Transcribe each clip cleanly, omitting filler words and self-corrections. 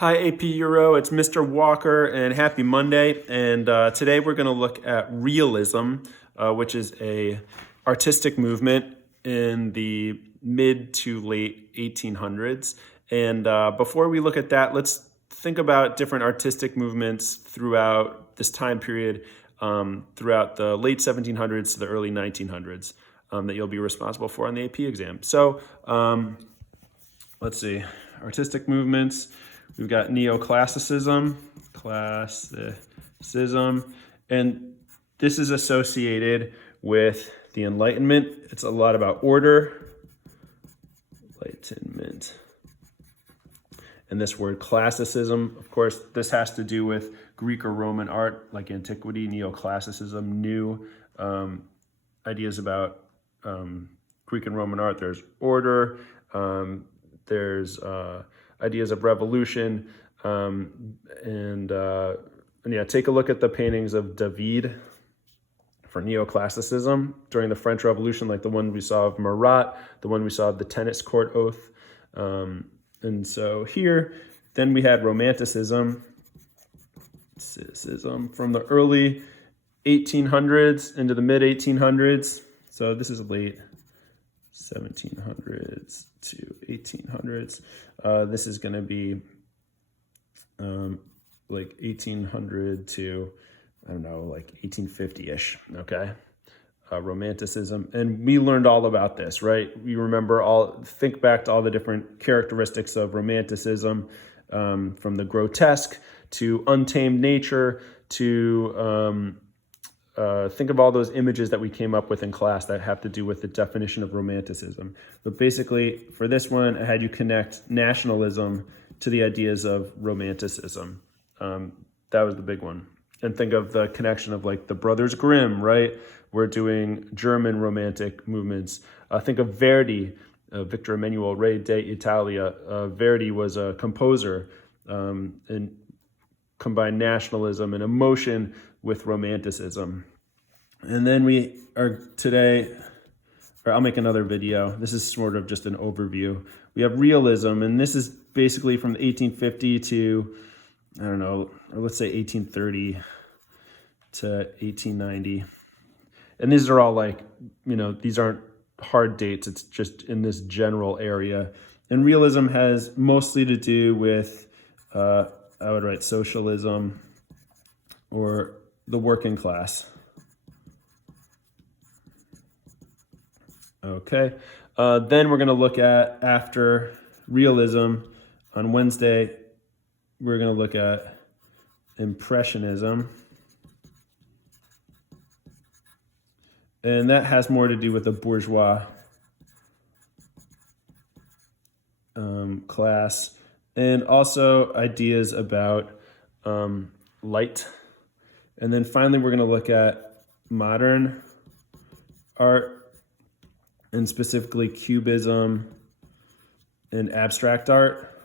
Hi AP Euro, it's Mr. Walker and happy Monday. And today we're going to look at realism, which is a artistic movement in the mid to late 1800s. And before we look at that, let's think about different artistic movements throughout this time period, throughout the late 1700s to the early 1900s that you'll be responsible for on the AP exam. So let's see, artistic movements. We've got Neoclassicism, and this is associated with the Enlightenment. It's a lot about order, Enlightenment. And this word classicism, of course, this has to do with Greek or Roman art, like antiquity. Neoclassicism, new ideas about Greek and Roman art. There's order, there's ideas of revolution, and yeah, take a look at the paintings of David for Neoclassicism during the French Revolution, like the one we saw of Marat, the one we saw of the tennis court oath. And so here, then we had Romanticism from the early 1800s into the mid 1800s. So this is late 1700s to 1800s. This is going to be like 1800 to, I don't know, like 1850-ish, okay? Romanticism. And we learned all about this, right? We remember think back to all the different characteristics of Romanticism, from the grotesque to untamed nature to think of all those images that we came up with in class that have to do with the definition of Romanticism. But basically, for this one, I had you connect nationalism to the ideas of Romanticism. That was the big one. And think of the connection of like the Brothers Grimm, right? We're doing German Romantic movements. Think of Verdi, Victor Emmanuel Re d'Italia. Verdi was a composer and combined nationalism and emotion with Romanticism. And then we are today, or I'll make another video. This is sort of just an overview. We have realism, and this is basically from 1850 to, I don't know, or let's say 1830 to 1890. And these are all like, these aren't hard dates. It's just in this general area. And realism has mostly to do with, I would write socialism or the working class. Okay. Then we're going to look at, after realism, on Wednesday, we're going to look at Impressionism. And that has more to do with the bourgeois class, and also ideas about light. And then finally, we're going to look at modern art, and specifically Cubism and abstract art.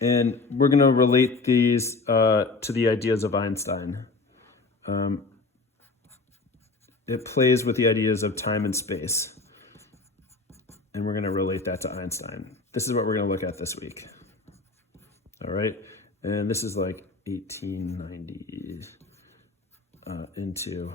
And we're going to relate these to the ideas of Einstein. It plays with the ideas of time and space. And we're going to relate that to Einstein. This is what we're going to look at this week. All right. And this is like 1890 into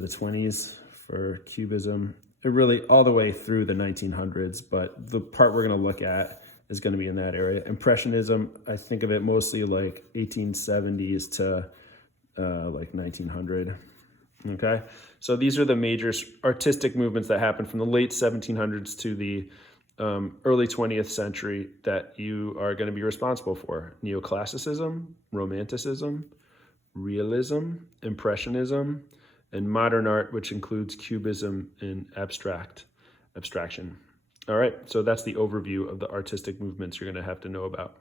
the 20s for Cubism. It really all the way through the 1900s, but the part we're going to look at is going to be in that area. Impressionism, I think of it mostly like 1870s to like 1900. Okay, so these are the major artistic movements that happened from the late 1700s to the early 20th century that you are going to be responsible for. Neoclassicism, Romanticism, Realism, Impressionism, and modern art, which includes Cubism and abstraction. All right, so that's the overview of the artistic movements you're going to have to know about.